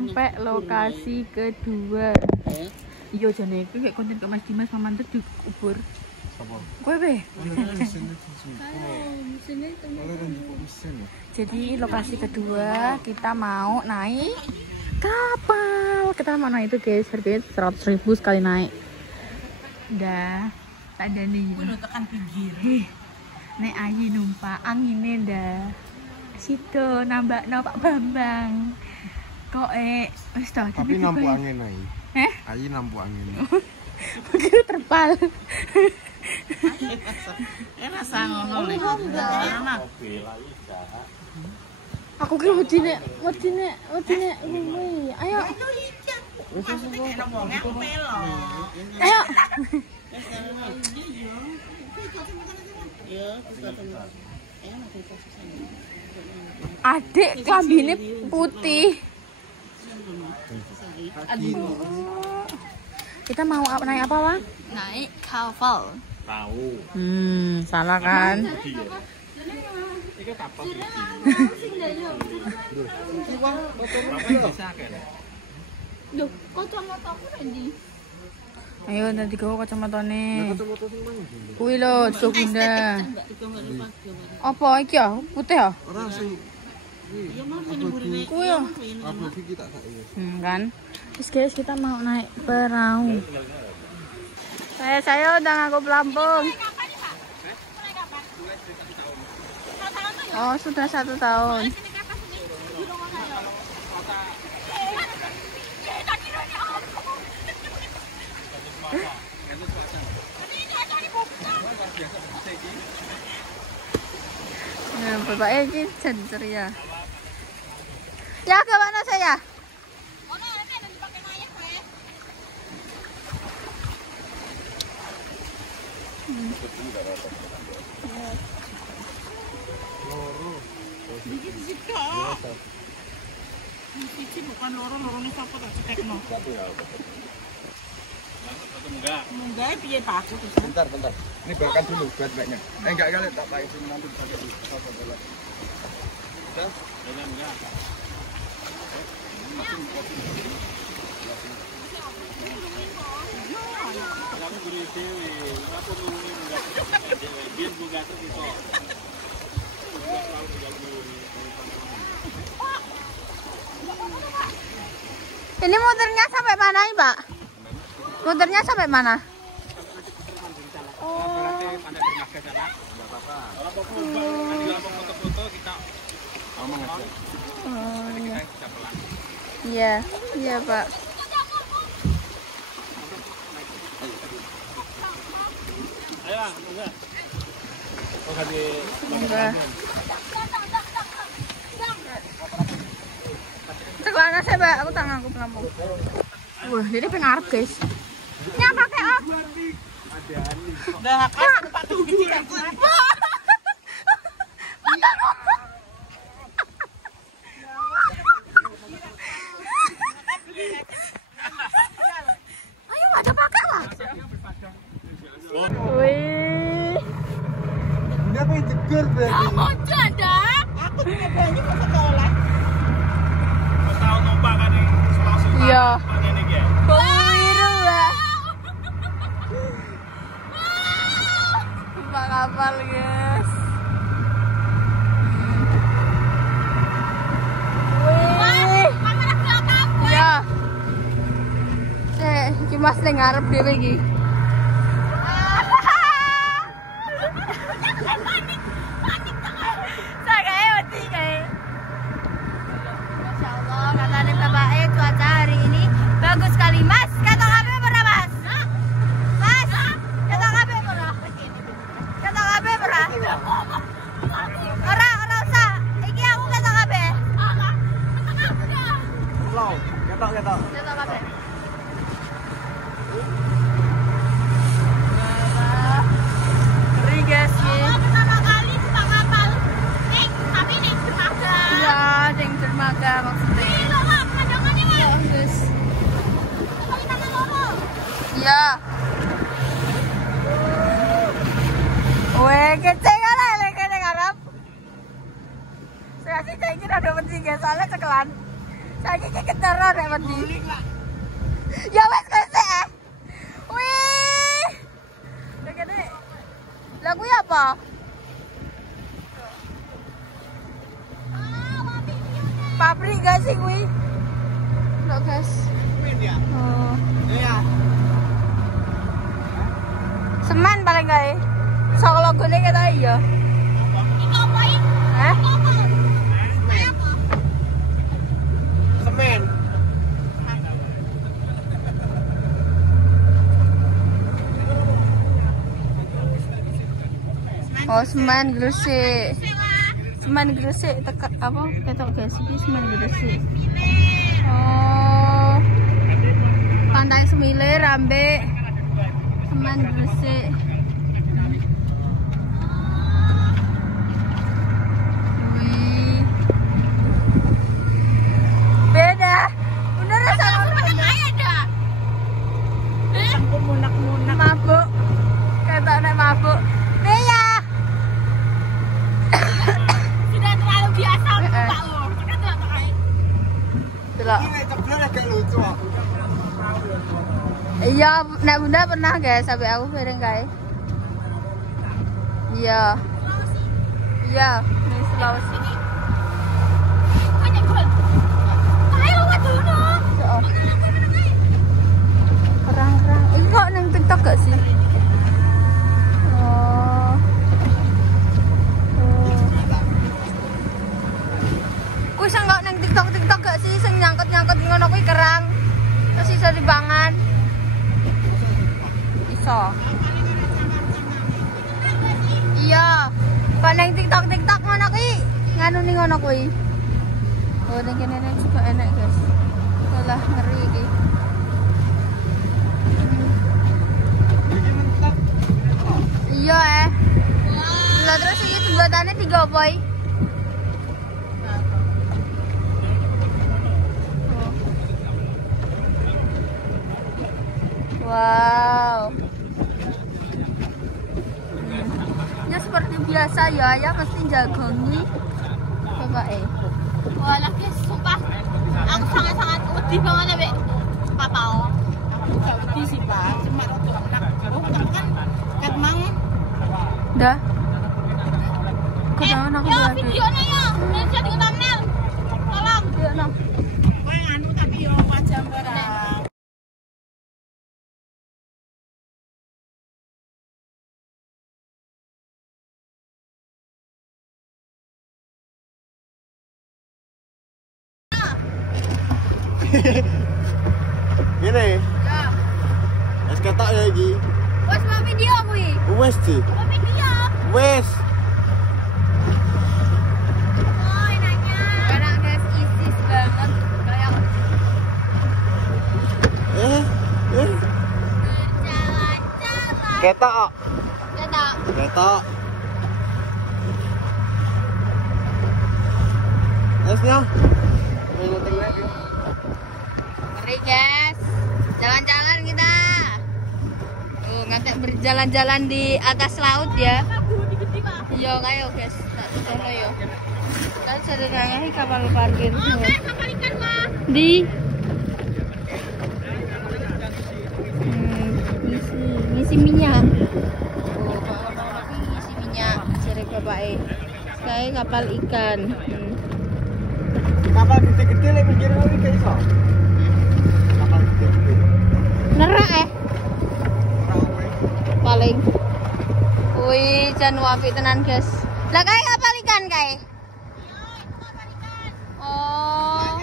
sampai lokasi kedua. Iya jane iki kayak konten ke Mas Dimas Mamantet di kubur. Kowe be. Jadi lokasi kedua kita mau naik kapal. Kita mau naik itu guys, harganya 100.000 sekali naik. Udah tak ada nih. Udah tekan pinggir. Nek ayi numpak angine ndah. Situ nambah Pak Bambang. Kok wis to tapi nampu angin ae. Ayi nampu angin. Begitu terpal. Enak sangono lek. Aku kira wedine kuwi. Ayo. Ayo. Adik klambine putih. Aduh. Kita mau naik apa, Bang? Naik kapal. Tahu. Salah kan? Iki kapal iki. Loh, kacamataku rendi. Ayo nanti kau kacamatane. Kuwi lho, Cuk Bunda. Apa iki ya? Putih ya? Ora sing Kuwi ya. apa iki tak Kan. Terus guys, kita mau naik perahu. Saya udah ngaku pelampung. Oh, sudah 1 tahun. Nah, bapaknya ini ceria. Ya, ke mana saya? Iki bukan loro-lorone sapa tak cetekno. Munggah piye Pak aku terus. Bentar. Ini bahkan dulu buat banyak. Enggak kali tak pakai sini nanti bisa jadi. Udah? Enggak. Ini muternya sampai mana ini, Pak? Muternya sampai mana? Iya, iya Pak. Sekolah saya Pak, aku tangan aku pelampung. Wah, jadi pengarep guys. Ini apa kayak Udah kan Pak tuh kecil aku. Ayo ada pakai lah. Wih. Ini apa yang jeger berarti? Oh, ada. Aku juga banyak kok sekolah. Tahu numpak kan ning Sulawesi. Iya. Ngene iki ya. Biru ya. Numpak kapal guys. Wih. Kamera belakang. Iya. Iki Mas ning ngarep dhewe iki. Bagus sekali, Mas. Kata kabeh pernah, Mas? Mas, kata kabeh pernah. Kata kabeh pernah. Ora usah. Iki aku kata kabeh. Loh, ketok. Kata kabeh. Ngeri guys, Pertama kali buka kapal. Tapi ning dermaga. iya, ding dermaga maksudnya. Iya, guys. Iya. Weh, kece kan lah, kece ngarep. Saya sih kira udah penting ya, soalnya cekelan. Saya keteran nek wedi. Ya wes kesek. Wih. Dekene. Lah kuwi apa? Pabrik guys sih kuwi. Loh guys. Oh. Iya. Semen paling gawe. Sok logone kata iya. Ini ngapain? Hah? Semen. Oh, semen Gresik. Semen Gresik tekak apa? Ketok guys, iki semen Gresik. Oh. Pantai Semile, Rambe. Semen Gresik. Wih. Beda. Bener sama Ada. Munak-munak. mabuk. Ketok nek mabuk. Iya. Sudah terlalu biasa Pak lo. Kan enggak pakai. Delok. Ini ceblok agak lucu kok. Iya, nek Bunda pernah guys, sampai aku bareng guys. Iya. Iya, di Sulawesi. Banyak gol. Ayo waduh. So. Kerang-kerang. Ini kok nang TikTok gak sih? Oh. Oh. Kuwi sing kok nang TikTok gak sih sing nyangkut-nyangkut ngono kuwi kerang. Terus iso dipangan. Iso. Iya. Kok nang TikTok ngono kuwi nganu ning ngono kuwi. Oh, ning kene juga enak, guys. Walah ngeri iki. Iya lah terus iki jembatannya 3 poin. Wow. Ya seperti biasa ya mesti jagongi bapake. Wah, lagi sumpah. Aku sangat-sangat wedi banget ya, Bek. Papao. Enggak wedi sih, Pak. Cuma rada enak. Oh, kan emang Dah. Kedawan aku ya berarti. videonya ya. Nanti di thumbnail. Tolong. Iya, no. kowe anu tapi yo wajah barang. Gini, Ya. es ketok ya iki. Wes mau video kuwi. Wes sih. Mau video. Wes. Oh, enaknya. Enak guys, isis banget kayak Jalan-jalan. Ketok. Ketok. Ketok. Esnya. ngeri guys. Jalan-jalan kita. Tuh, ngantek berjalan-jalan di atas laut ya. Iya kayo guys, tak sono yo. Kan sederhana kapal parkir. Oh, guys, kapal ikan mah. Di ngisi minyak. Oh, kalau ngisi minyak cari bapake. Kayak kapal ikan. Kapal gede-gede lek mikir kali gak iso. Kapal gede-gede. Nerak Ora kowe. paling. Wih, jan wapi tenan guys. Lah kayak kapal ikan kayak. Oh,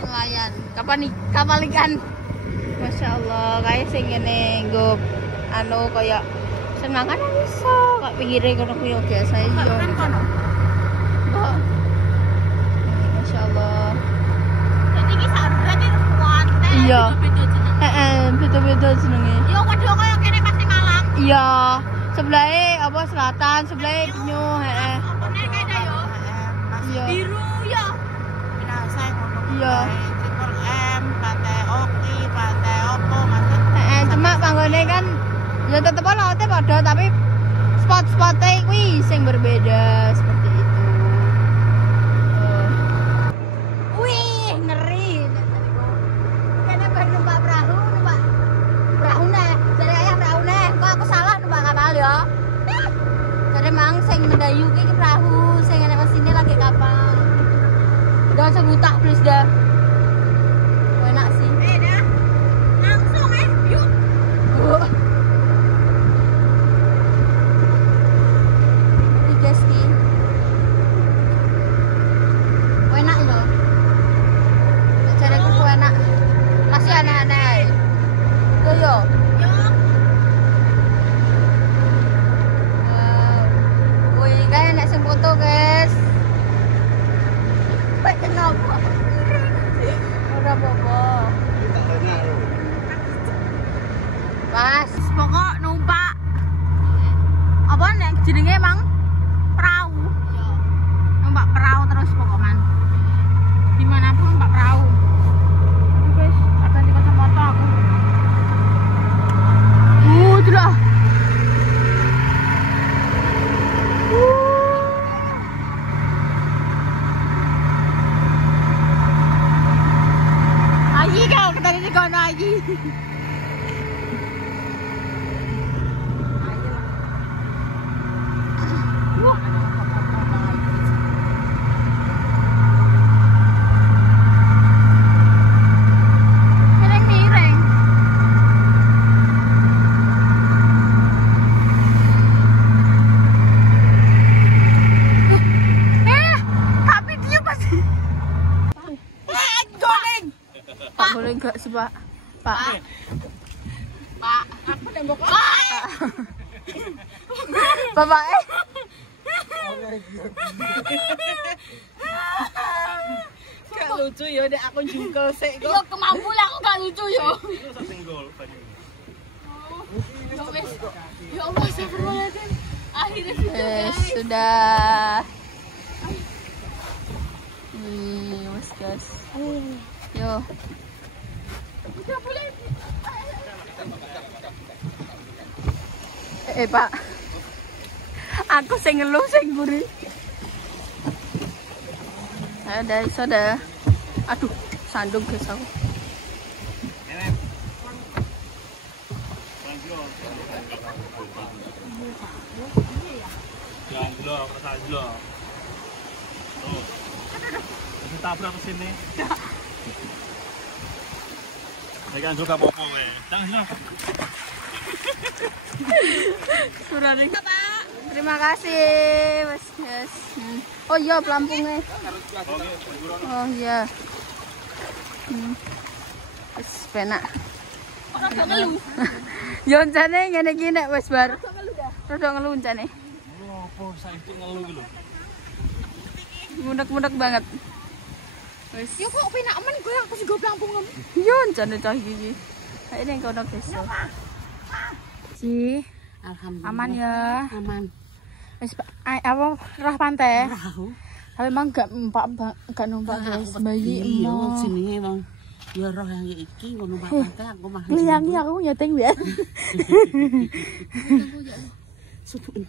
nelayan. Kapal ikan. Masya Allah, kayak sing ngene nggo anu kayak senangan iso, kok pinggire ngono kuwi biasa yo. Kan kono. Mbok. Masya Allah. Jadi iki berarti kuantai. Iya. Beda jeneng. Beda-beda jenenge. Yo padha kaya kene pasti Malang. Iya, sebelahnya apa selatan, sebelahnya penyu, heeh. Opone kene yo. Iya. Biru yo. Biasa ngono. Iya. Triple M, Pantai Oki, Pantai Opo, maksud Cuma panggone kan ya tetep lautnya padha tapi spot-spotnya kuwi sing berbeda seperti itu. Oh. Wih. sing mendayu ki perahu, sing enek mesine lagi kapal. Jangan segutah please dah. Enak sih. Dah. Langsung yuk. Ini guys ki. Enak loh. Cari kuku enak. Masih aneh-aneh. Tuh yo. Yuk. Wow. Wih, kan enak sing foto guys. Baik kenapa? Ora apa-apa. Mas, pokok numpak. Apa nek jenenge emang perahu? Numpak perahu terus pokoknya. Dimanapun numpak perahu. Guys, ada di kacamata aku. Itulah. Ayi kau ketemu si kono ayi. Miring-miring. Tapi dia pasti. Goreng. Pak boleh enggak sih Pak? Pak. Pak, aku nembok Pak. Bapak Gak lucu ya, dek aku jungkel sik kok. Yo kemampu lah aku gak lucu yo. Ya Allah, astagfirullahaladzim. Akhirnya sudah guys. sudah. Mas guys. Yo. Udah boleh. Pak. Aku sing ngeluh sing mburi. Ada soda. Aduh, sandung guys aku. Jangan dulu, rasa dulu. Tuh. Ditabrak ke sini. Jangan juga popo ya. Jangan. Surari. Terima kasih, Mas. Yes. Oh iya, pelampungnya. Oh iya. Wis penak. Ora ngeluh. Yo jane ngene iki nek wis bar. Rada ngeluh jane. Opo saiki ngeluh iki lho. Mundek-mundek banget. Wis. Yo kok penak men gue aku sih gue pelampung. Yo jane cah iki. Kayak ning kono guys. Ci, Alhamdulillah. aman ya. Aman. Wis apa rah pantai. Tahu. Tapi emang gak numpak guys. Bayi Iya, mau. jenenge wong ya roh yang iki ngono pantai aku mah. Liyangi aku nyeteng ya. Suduken.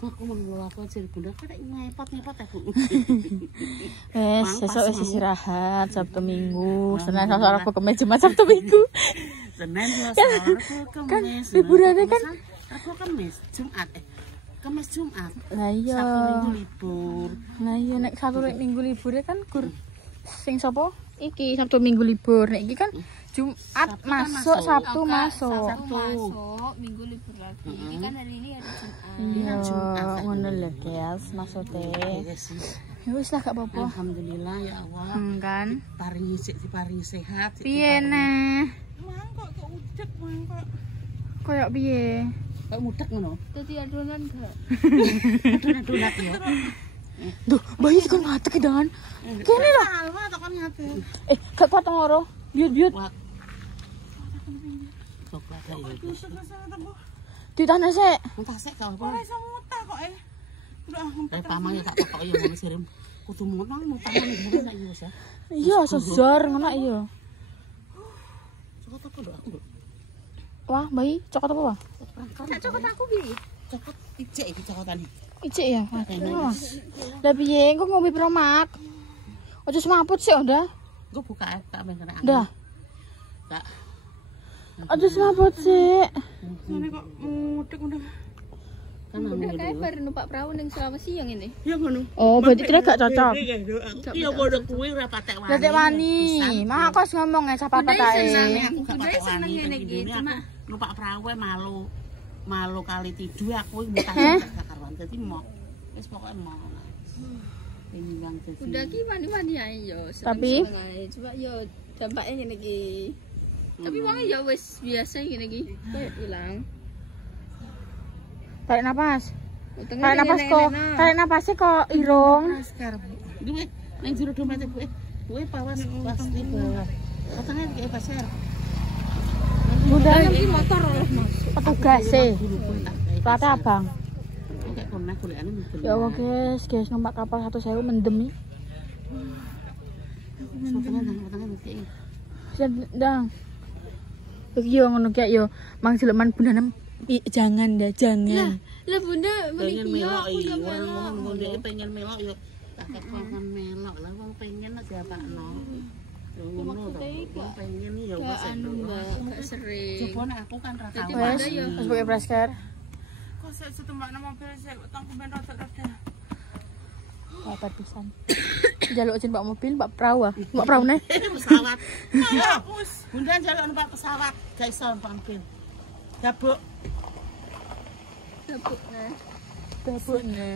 Aku mau ngeluh apa sih bunda kok ngepot-ngepot aku. Besok wis istirahat Sabtu Minggu, Senin Selasa Rabu Kamis Jumat Sabtu Minggu. Senin Selasa Rabu Kan Kamis. liburannya kan Rabu Kamis, Jumat Kamis Jumat. lah iya. Sabtu Minggu libur. Nah iya nek Sabtu Minggu liburnya kan gur sing sapa? Iki Sabtu Minggu libur. Nek iki kan Jumat Sabtu kan masuk, masuk. Sabtu masuk. Sabtu masuk, Minggu libur lagi. Ini kan hari ini hari Jumat. Iya, Jumat. ngono lho guys, maksudnya. Iya sih. Ya wis lah gak apa-apa. Alhamdulillah ya Allah. Kan. Diparingi sehat. Piye nah? Mangkok kok udet mangkok. Koyok piye? Kok mudek ngono? Dadi adonan gak? Donat ya. Duh, bayi kan ngatek dan. Kene lho. Alma takon ngate. Gak potong ora. Biut-biut Wah. Coklat ya. di tanah sik. Entah sik kau apa. Ora iso mutah kok Udah Pamang ya tak pokok ya ngono sirim. Kudu munang mutang ngono nek yo ya. Iya, sezar ngono iya. Coklat apa lho aku lho. Wah, bayi cokot apa, Bang? Cokot aku bi. Coklat ijek iki cokotane. Icik ya. Aduh. Lah piye engko ngombe promak? Aja semaput sih, udah. Gue buka tak ben kena. Udah. Tak. Aja semaput sih. Ngene kok mudek udah. Kan anu Udah gitu. kayak baru numpak perahu ning Sulawesi yang ini. Ya ngono. Oh, berarti kira gak cocok. Iya padha kuwi ora patek wani. Berarti wani. Mah aku wis ngomong ya sapa Udah patae. seneng. Aku gak Udah patek seneng wani. ngene iki, cuma numpak perahu malu. Malu kali tidur aku mutan gak karuan. Dadi mau. Wis pokoke mau. Pinggang dadi. udah ki wani-wani ae yo. Tapi? seneng-seneng ae. Coba yo dampaknya ngene iki. Tapi wong ya wis biasa ngene iki. Kayak ilang. Tarik napas. Utenge Tarik napas kok. Tarik napasnya kok irung. Masker. Duwe nang jero dompet kuwi. Kuwi pawas pasti bawah. Katanya kayak pasar. Udah iki motor loh, Mas. petugas sih. Plate abang. Kayak pernah golekane mungkin. Ya Allah guys, numpak kapal 1.000 mendem iki. Katanya mesti. Sedang. Iki yo ngono kayak yo mang jeleman bundanem jangan dah, jangan. Lah Bunda Pengen mriki yo melok aku iya, yo wong melok. ngomong dhek pengen melok yo tak pengen melok lah wong pengen siapakno. Ngono to. Wong pengen ya Gak wis anu Mbak, gak sering. coba nek aku kan ra Jadi tau. pada Wes, yo. wis pakai prasker. Kok saya setembak nama mobil saya utang ben rada-rada. Kabar pisan. Jaluk jen Pak mobil, Pak perahu ah. Pak perahu ne. Pesawat. Bunda njaluk numpak pesawat, gak iso numpak mobil. Gabuk. Gabuk nah. Gabuk ne.